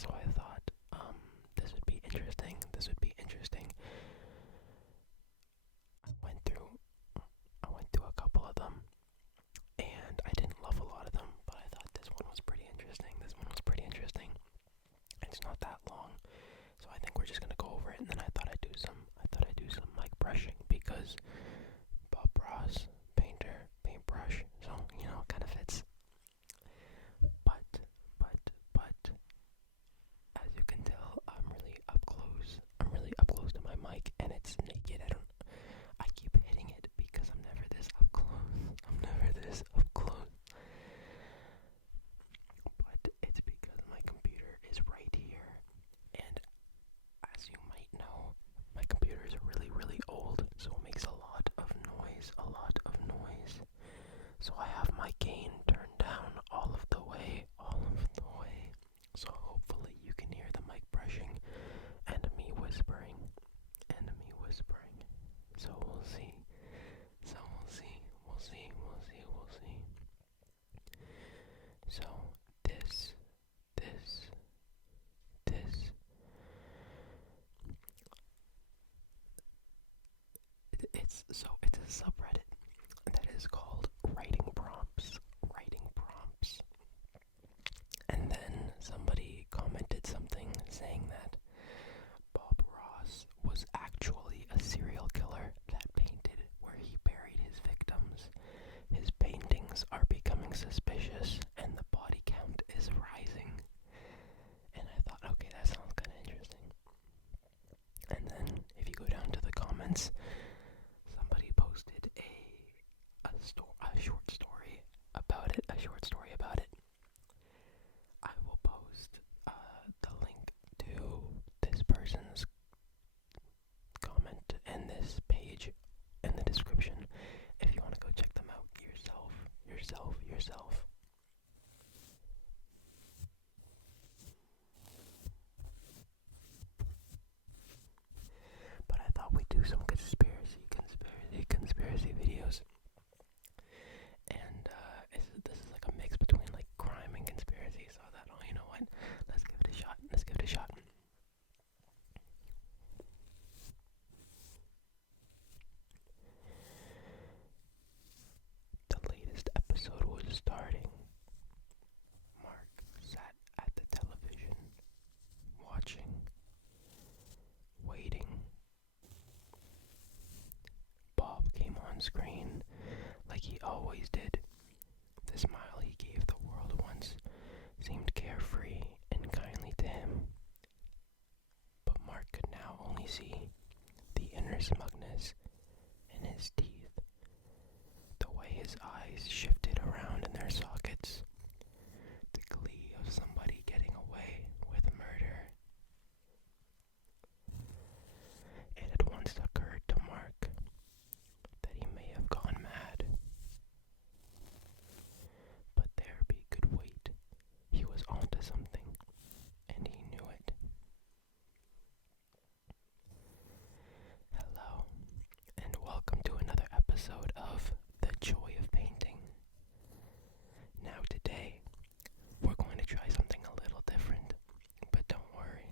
So I thought, this would be interesting. I went through a couple of them, and I didn't love a lot of them, but I thought this one was pretty interesting. It's not that long, so I think we're just gonna go over it, and then I thought I'd do some mic brushing, because Bob Ross, painter, paintbrush, so it kind of fits. But as you can tell, I'm really up close. To my mic, and it's naked. I keep hitting it because I'm never this up close. But it's because my computer is right here, and as you might know, my computer is really, really old, so it makes a lot of noise. So I have my gain turned down all of the way. So hopefully you can hear the mic brushing and me whispering. So we'll see. So this it's a subreddit that is called writing prompts. And then somebody commented something saying that Bob Ross was actually a serial killer that painted where he buried his victims. His paintings are becoming suspicious, and the body count is rising. And I thought, okay, that sounds kind of interesting. And then, if you go down to the comments, somebody posted a short story about it. I will post the link to this person's comment and this page in the description if you want to go check them out yourself. But I thought we'd do some conspiracy videos. And this is like a mix between like crime and conspiracy, so I thought, oh, you know what? Let's give it a shot. The latest episode was starting. Mark sat at the television, watching, waiting. Bob came on screen like he always did. The smile he gave the world once seemed carefree and kindly to him. But Mark could now only see the inner smugness in his teeth, the way his eyes shifted around in their sockets, the glee of somebody getting away with murder. It had once occurred to Mark that he may have gone mad. But there be good weight. He was onto something, and he knew it. Hello, and welcome to another episode of The Joy of Painting. Now today, we're going to try something a little different, but don't worry.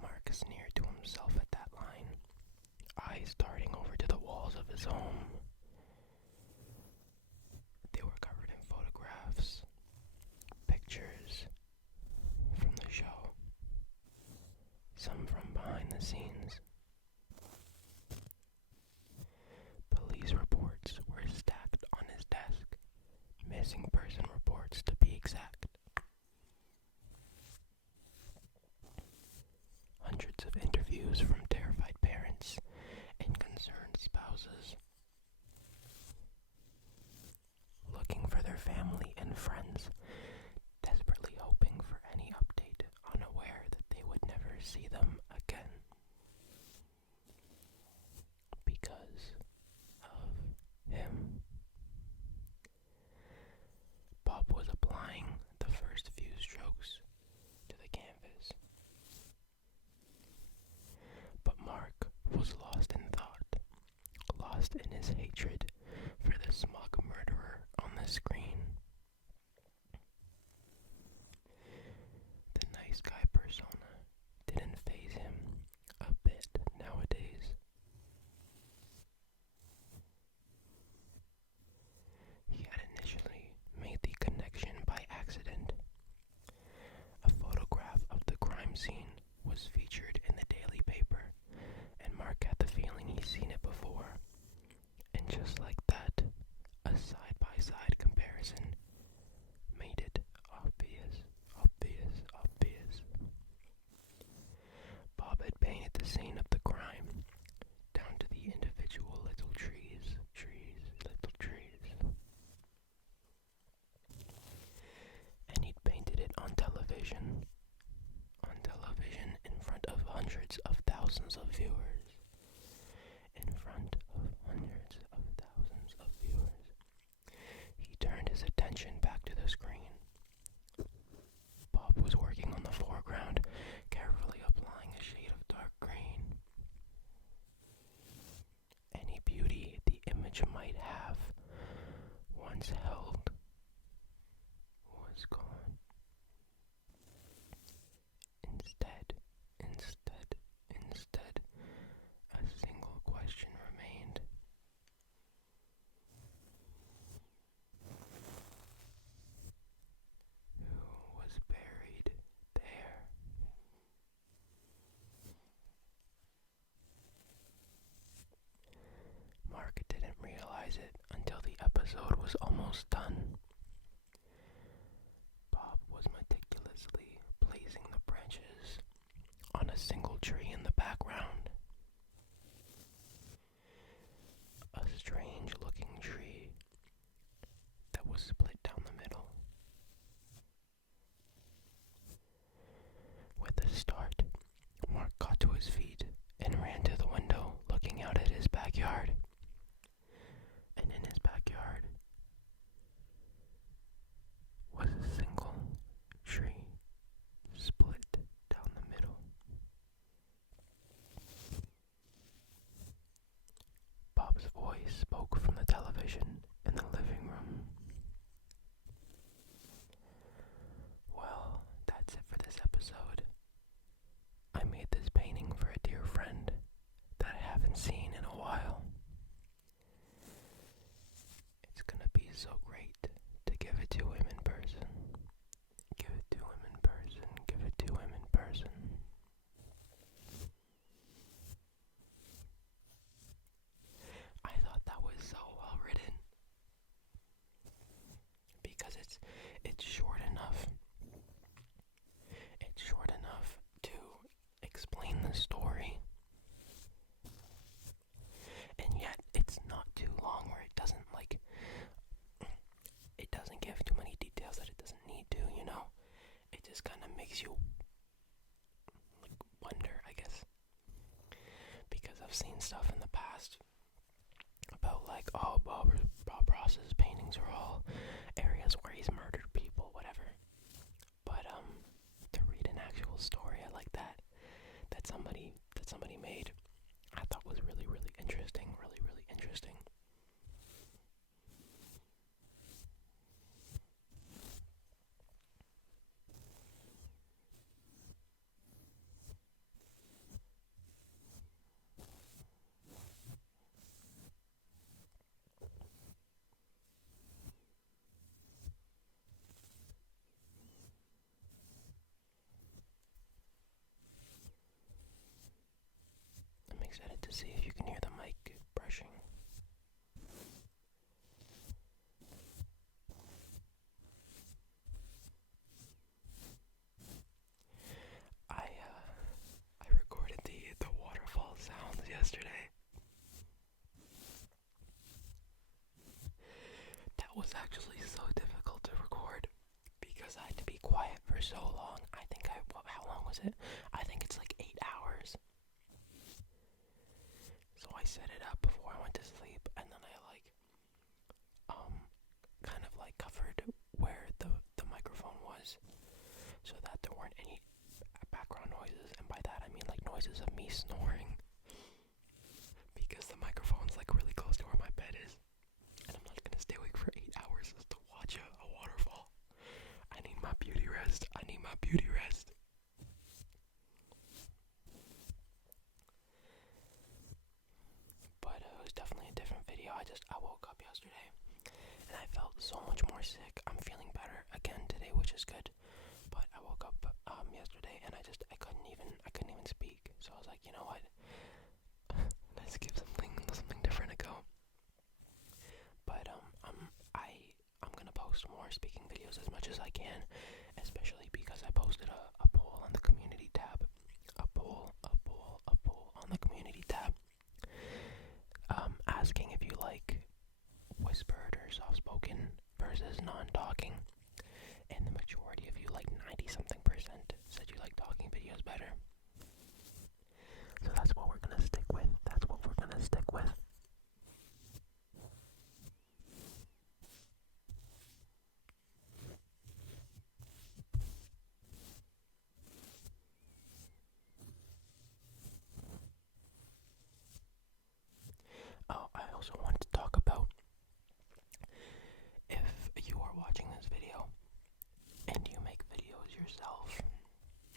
Mark sneered to himself at that line, eyes darting over to the walls of his home. They were covered in photographs, pictures from the show, some from behind the scenes. Police reports were stacked on his desk, missing person reports to be exact. Hundreds of interviews from terrified parents and concerned spouses, looking for their family and friends, desperately hoping for any update, unaware that they would never see them again. Because of him. Bob was applying the first few strokes to the canvas. But Mark was lost in thought, lost in his hatred for the smug murderer on the screen. on television in front of hundreds of thousands of viewers. In front of hundreds of thousands of viewers. He turned his attention back to the screen. Bob was working on the foreground, carefully applying a shade of dark green. Any beauty the image might have once held was gone. Instead, a single question remained. Who was buried there? Mark didn't realize it until the episode was almost done. Bob was meticulously placing the branches on a single tree in the background. A strange-looking tree that was split down the middle. With a start, Mark got to his feet and ran to the window, looking out at his backyard. And in his backyard was a single tree split down the middle. Bob's voice spoke from the television in the living room. Well, that's it for this episode. I made this painting for a dear friend that I haven't seen in a while. It's gonna be so great to give it to him in person. Give it to him in person. Give it to him in person. I thought that was so well written because it's short enough. It's short enough to explain the story, and yet it's not too long where it doesn't give too many details that it doesn't need to, you know? It just kind of makes you wonder, I guess, because I've seen stuff in the past about Bob Ross's paintings are all areas where he's murdered people, whatever. But to read an actual story like that somebody made, I thought was really, really interesting, really, really interesting. I'm excited to see if you can hear the mic brushing. I recorded the waterfall sounds yesterday. That was actually so difficult to record because I had to be quiet for so long. How long was it? I think it's like 8 hours. So I set it up before I went to sleep, and then I kind of covered where the microphone was so that there weren't any background noises, and by that I mean noises of me snoring, because the microphone's really close to where my bed is, and I'm not gonna stay awake for 8 hours just to watch a waterfall. I need my beauty rest. But it was definitely a different video. I woke up yesterday and I felt so much more sick. I'm feeling better again today, which is good. But I woke up yesterday and I couldn't even speak. So I was like, you know what? Let's give something different a go. But I'm gonna post more speaking videos as much as I can, especially because I posted a poll on the community tab. A poll on the community tab. Asking if you like whispered or soft-spoken versus non-talking, and the majority of you, 97% something percent said you like talking videos better. So that's what we're gonna stick with. Oh, I also wanted to talk about, if you are watching this video and you make videos yourself,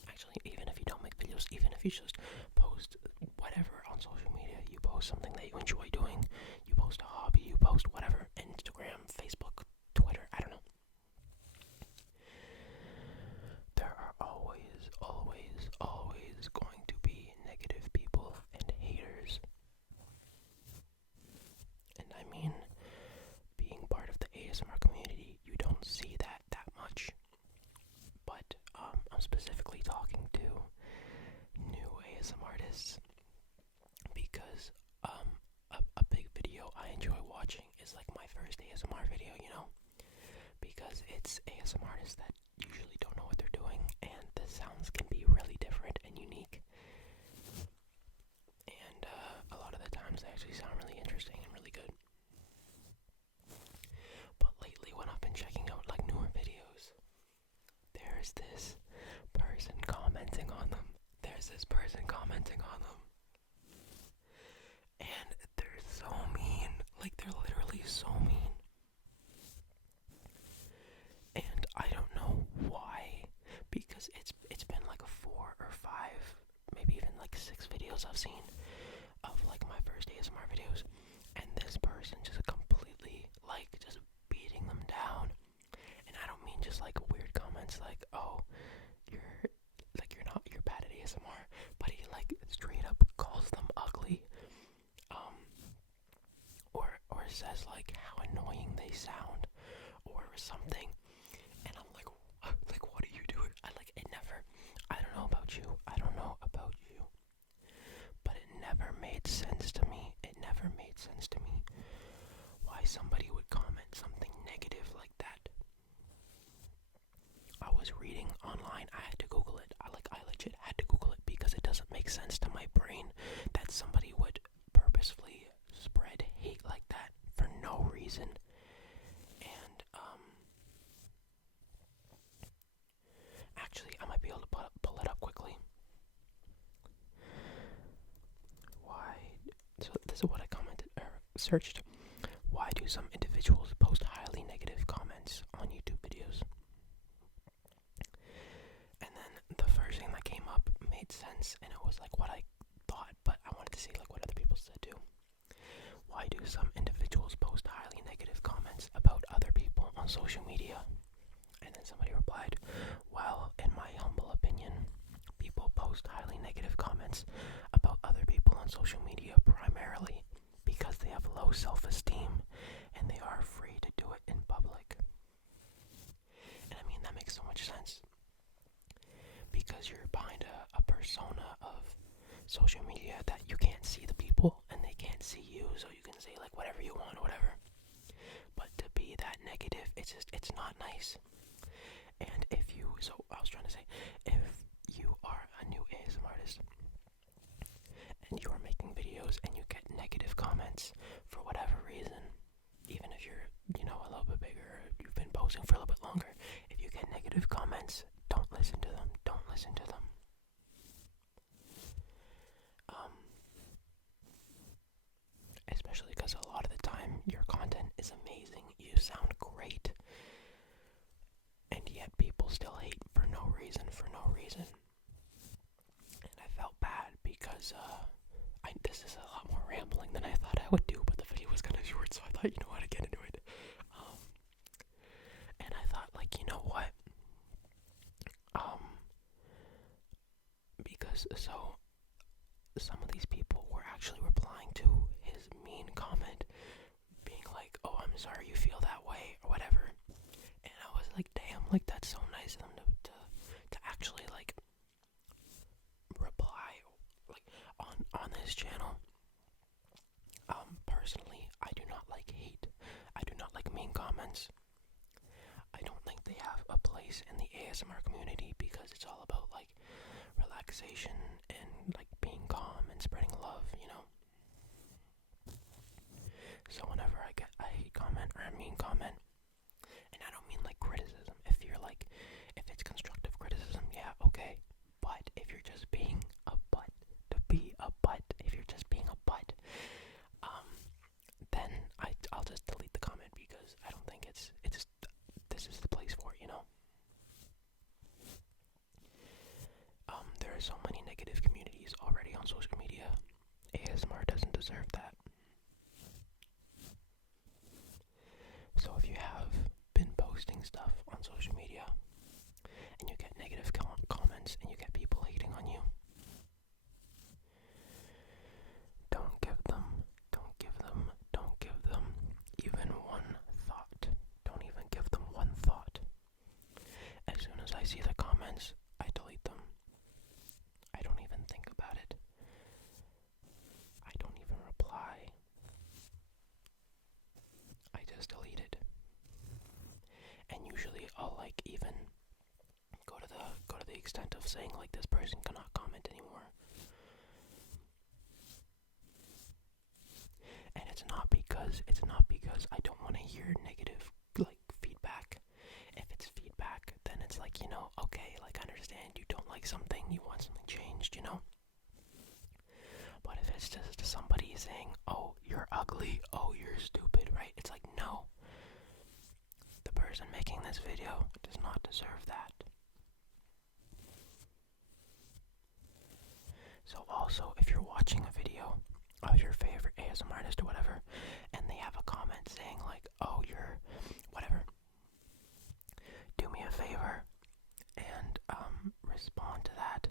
actually, even if you don't make videos, even if you just post whatever on social media, you post something that you enjoy doing, you post a hobby, you post whatever, Instagram, Facebook, Twitter, I don't know. There are always going to be negative people and haters. And I mean, being part of the ASMR community, you don't see that much. But I'm specifically talking to new ASMR artists because a big video I enjoy watching is like my first ASMR video, because it's ASMR artists that usually don't know what they're doing, and the sounds can be really different and unique. And a lot of the times they actually sound really interesting and really good. But lately, when I've been checking out like newer videos, there's this person commenting on them. And they're so mean. Like, they're literally so mean. And I don't know why, because it's been like 4 or 5, maybe even like 6 videos I've seen of like my first ASMR videos, and this person just completely like just beating them down. And I don't mean just like weird comments like, oh, you're bad at ASMR, but he like straight up calls them ugly, or says like how annoying they sound or something. And I'm like what are you doing? I don't know about you, but it never made sense to me. Why somebody would comment something negative like that. I was reading online, I had to Google it. I legit had to Google it because it doesn't make sense to my brain that somebody would purposefully spread hate like that for no reason. And actually, I might be able to pull it up quickly. Why? So this is what I commented or searched. Why do some individuals post highly negative comments on YouTube videos? And then the first thing that came up made sense, and it was like what I thought, but I wanted to see like what other people said too. Why do some individuals post highly negative comments about other people on social media? And then somebody replied, well, in my humble opinion, people post highly negative comments about other people on social media primarily because they have low self-esteem and they are afraid to do it in public. And I mean, that makes so much sense, because you're behind a persona of social media that you can't see the people and they can't see you, so you can say like whatever you want or whatever. But to be that negative, it's not nice. And so I was trying to say, if you are a new ASMR artist and you are making videos and you get negative comments for whatever reason, even if you're, a little bit bigger, you've been posting for a little bit longer, if you get negative comments, don't listen to them. Especially because a lot of the time your content is amazing, you sound great, and yet people still hate for no reason. And I felt bad because this is a lot more rambling than I thought I would do, but the video was kind of short, so I thought, you know what, to get into it. And I thought, like, you know what? Because so some of these people were actually replying to his mean comment, being like, oh, I'm sorry you feel that way, or whatever. And I was like, damn, like, that's so nice of them to actually, like, reply, like, on this channel. Personally, I do not like hate. I do not like mean comments. I don't think they have a place in the ASMR community, it's all about like relaxation and like being calm and spreading love, you know. So whenever I get a hate comment or a mean comment, and I don't mean like criticism, if it's constructive criticism, yeah, okay. But if you're just being a butt to be a butt, if you're just being a butt, then I'll just delete the comment because I don't think it's this is the place for it, you know. There are so many negative communities already on social media. ASMR doesn't deserve that. So if you have been posting stuff on social media and you get negative comments and you get people hating on you, don't give them even one thought. Don't even give them one thought. As soon as I see the comments, I delete them. I don't even think about it. I don't even reply. I just delete it. And usually I'll like even go to the extent of saying like this person cannot comment anymore. And it's not because I don't want to hear negative like feedback. If it's feedback, then it's like, you know, okay, like I understand you don't like something, you want something changed, you know. But if it's just somebody saying, oh, you're ugly, oh, you're stupid, right? It's like, no. The person making this video does not deserve that. So also, if you're watching a video of your favorite ASMR artist or whatever, and they have a comment saying like, oh, you're whatever, do me a favor and respond to that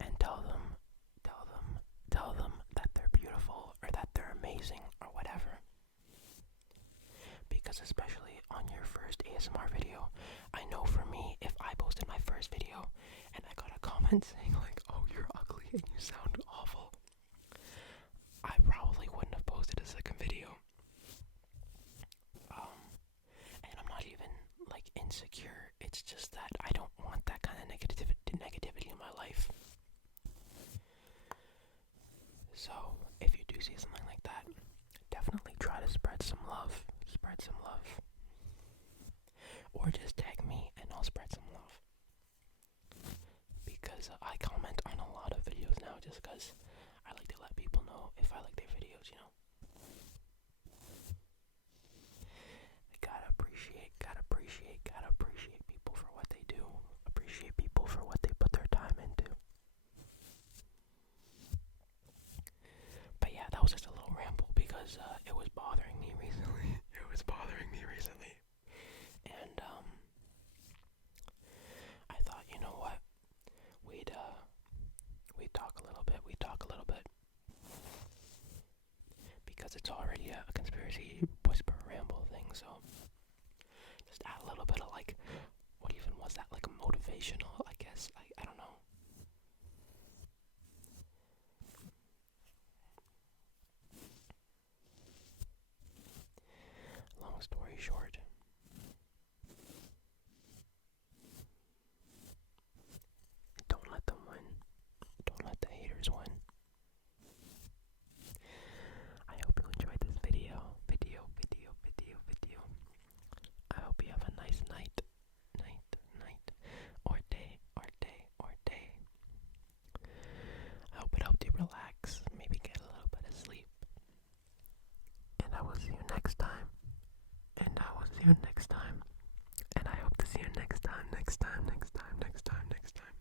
and tell them that they're beautiful or that they're amazing or whatever. Because especially on your first ASMR video, I know for me, if I posted my first video and I got a comment saying like, oh, you're ugly and you sound awful, I probably wouldn't have posted a second video. And I'm not even like insecure. It's just that I don't want that kind of negativity in my life. So if you do see something like that, definitely try to spread some love. Or just tag me and I'll spread some love. Because I comment on a lot of videos now just because I like to let people know if I like their videos, you know. Gotta appreciate people for what they do. Appreciate people for what they put their time into. But yeah, that was just a little ramble because it was bothering me recently. And I thought, you know what? We'd talk a little bit. Because it's already a conspiracy whisper ramble thing, so just add a little bit of like, what even was that, like a motivational, I guess, I don't know. Long story short, don't let them win. Don't let the haters win. I hope you enjoyed this video. I hope you have a nice night, or day. I hope it helped you relax, maybe get a little bit of sleep. And I will see you next time.